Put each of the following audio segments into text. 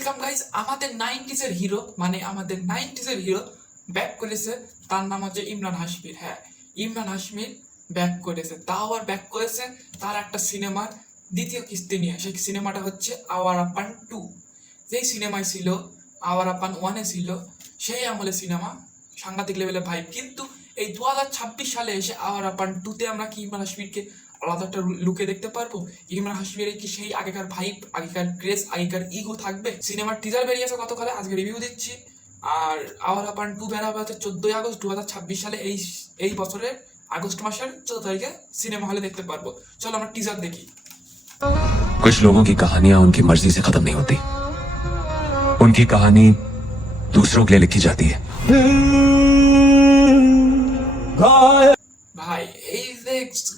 Welcome guys, আমাদের 90s এর hero মানে আমাদের 90s এর হিরো ব্যাক করেছে। তার নাম হচ্ছে ইমরান হাশমির। হ্যাঁ, ইমরান হাশমির ব্যাক করেছে, তাও আবার ব্যাক করেছে তার একটা সিনেমার দ্বিতীয় কিস্তি নিয়ে। সেই সিনেমাটা হচ্ছে আওয়ার আপান 2। যেই সিনেমায় ছিল আওয়ার আপান 1-এ ছিল সেই আমলে সিনেমা সাংঘাতিক লেভেলের ভাই। কিন্তু এই 2026 সালে এসে আওয়ার আপান 2-তে আমরা কি ইমরান হাশমিরকে আলাদা একটা লুকে দেখতে পারবো? ইমরান হাশমির কি সেই আগেকার ভাইব, আগেকার ক্রেজ, আগেকার ইগো থাকবে? সিনেমার টিজার বেরিয়েছে গতকালে, আজকে রিভিউ দিচ্ছি। আর আওয়ার আপান 2 বেরোবে হচ্ছে 14 আগস্ট 2026 সালে। এই বছরের আগস্ট মাসের 14 তারিখে সিনেমা হলে দেখতে পারবো। চলো আমরা টিজার দেখি। कुछ लोगों की कहानियां उनकी मर्जी से खत्म नहीं होती, उनकी कहानी दूसरों के लिए लिखी जाती है। ভাই এই যে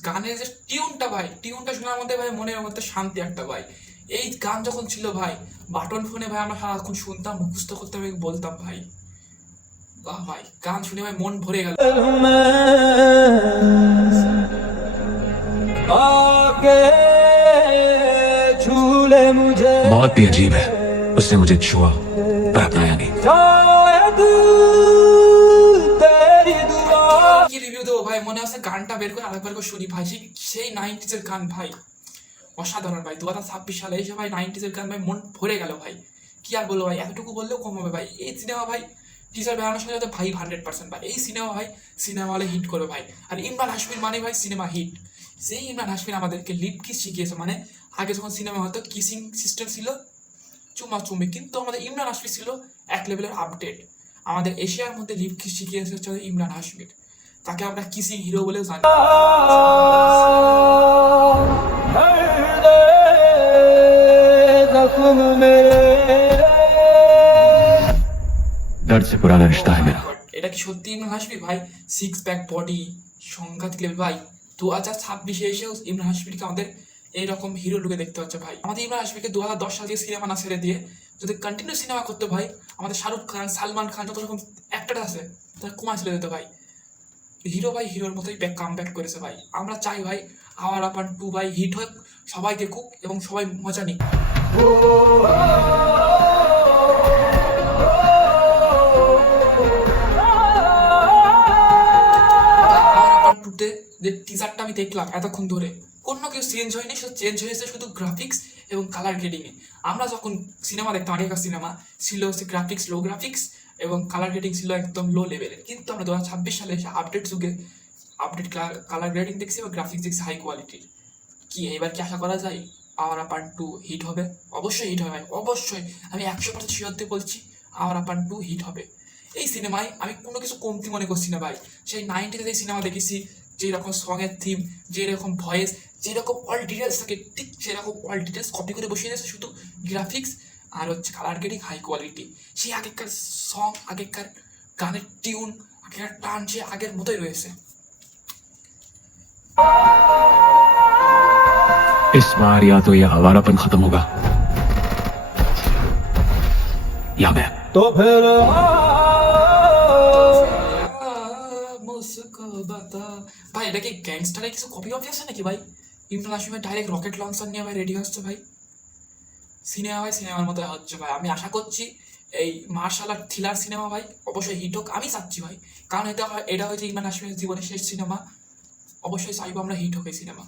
গানের যে টিউনটা, ভাই টিউনটা শোনার মধ্যে ভাই মনের মধ্যে শান্তি একটা ভাই। এই গান যখন ছিল ভাই বাটন ফোনে ভাই আমরা সারাক্ষণ শুনতাম, মুখস্থ করতে আমি বলতাম ভাই। বাহ ভাই, গান শুনে ভাই মন ভরে গেল। बहुत भी अजीब है, उसने मुझे छुआ पर अपनाया नहीं। কি রিভিউ দেবো ভাই, মনে আছে গানটা বের করে আরেকবার করে শুনি ভাই। সেই 90s এর গান ভাই, অসাধারণ ভাই। 2026 সালে এসে ভাই 90s এর গান ভাই মন ভরে গেল ভাই। কি আর বলবো ভাই, এতটুকু বললেও কম হবে ভাই। এই সিনেমা ভাই টিজার বেরোনোর সাথে সাথে ভাই 100% ভাই এই সিনেমা ভাই সিনেমা হলে হিট করবে ভাই। আর ইমরান হাশমির মানে ভাই সিনেমা হিট। সেই ইমরান হাশমির আমাদেরকে লিপ কিস শিখিয়েছে। মানে আগে যখন সিনেমা হতো কিসিং সিস্টেম ছিল, চুমা চুমি, কিন্তু আমাদের ইমরান হাশমি ছিল এক লেভেলের আপডেট। আমাদের এশিয়ার মধ্যে লিপ কিস শিখিয়েছে হচ্ছে ইমরান হাশমির। তাকে আমরা কিসিং হিরো বলেও জানি। दर्द से पुराना रिश्ता है मेरा। এটা কি সত্যি ইমরান হাশমি ভাই? 6 প্যাক বডি, সংঘাত লেভেল ভাই। 2026-এ এসেও ইমরান হাশমিকে আমাদের এইরকম হিরো লুকে দেখতে হচ্ছে ভাই। আমাদের ইমরান হাশমিকে 2010 সাল থেকে সিনেমা না ছেড়ে দিয়ে যদি কন্টিনিউ সিনেমা করতে ভাই, আমাদের শাহরুখ খান, সালমান খান, যত রকম অ্যাক্টর আছে তারা কমা ছেড়ে দিত ভাই। হিরো ভাই হিরোর মতোই কাম ব্যাক করেছে ভাই। আমরা চাই ভাই আওয়ার আপান 2 ভাই হিট হোক, সবাই দেখুক এবং সবাই মজা নিক। টুতে যে টিজারটা আমি দেখলাম এতক্ষণ ধরে, কোনো কিছু চেঞ্জ হয়নি, শুধু চেঞ্জ হয়েছে শুধু গ্রাফিক্স এবং কালার গ্রেডিংয়ে। আমরা যখন সিনেমা দেখতাম, আগেকার সিনেমা ছিল হচ্ছে গ্রাফিক্স, লো গ্রাফিক্স এবং কালার গ্রেডিং ছিল একদম লো লেভেলের। কিন্তু আমরা 2026 সালে এসে আপডেট যুগে আপডেট কালার গ্রেডিং দেখছি এবং গ্রাফিক্স দেখছি হাই কোয়ালিটির। কি এবার কি আশা করা যায় আওয়ার আপান 2 হিট হবে? অবশ্যই হিট হবে ভাই, অবশ্যই। আমি 100% শিওর দিয়ে বলছি আওয়ার আপান 2 হিট হবে। এই সিনেমায় আমি কোনো কিছু কমতি মনে করছি না ভাই। সেই 90s এই সিনেমা দেখেছি, যেরকম সঙের থিম, যেরকম ভয়েস, যেরকম অল ডিটেলস থাকে, ঠিক সেরকম অল ডিটেলস কপি করে বসিয়ে দিয়েছে। শুধু গ্রাফিক্স আর হচ্ছে কালার গ্রেডিং হাই কোয়ালিটি। সেই আগেকার সং, আগেকার গানের টিউন, আগেকার টান সে আগের মতোই রয়েছে। इस बार या तो ये आवारापन खत्म होगा या मैं। तो फिर ভাই এটা কি গ্যাংস্টারে কিছু কপি কপি আছে নাকি ভাই? ইমরান হাশমির ডাইরেক্ট রকেট লঞ্চার নিয়ে ভাই রেডি হচ্ছে ভাই। সিনেমা ভাই সিনেমার মতো হচ্ছে ভাই। আমি আশা করছি এই মার্শাল আর্ট থ্রিলার সিনেমা ভাই অবশ্যই হিট হোক। আমি চাচ্ছি ভাই, কারণ এটা হচ্ছে ইমরান হাশমির জীবনের শেষ সিনেমা। অবশ্যই চাইবো আমরা হিট হোক এই সিনেমা।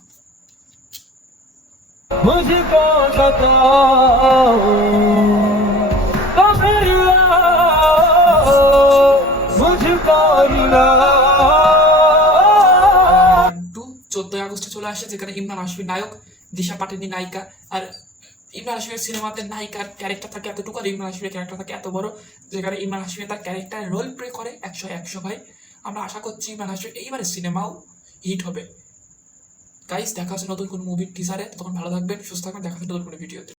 मुझको सताओ तो फिर आओ, मुझको रुलाओ। 14 আগস্টে চলে আসে, যেখানে ইমরান হাশমি নায়ক, দিশা পাটানি নায়িকা। আর ইমরান হাশমির সিনেমাতে নায়িকার ক্যারেক্টার থাকে এতটুকু, আর ইমরান হাশমির ক্যারেক্টার থাকে এত বড়, যেখানে ইমরান হাশমি তার ক্যারেক্টার রোল প্লে করে 100 ভাই। আমরা আশা করছি ইমরান হাশমির এইবারের সিনেমাও হিট হবে। গাইস, দেখা হচ্ছে নতুন কোনো মুভির টিজারে। তখন ভালো থাকবেন, সুস্থ থাকবেন, দেখা হচ্ছে নতুন কোনো ভিডিওতে।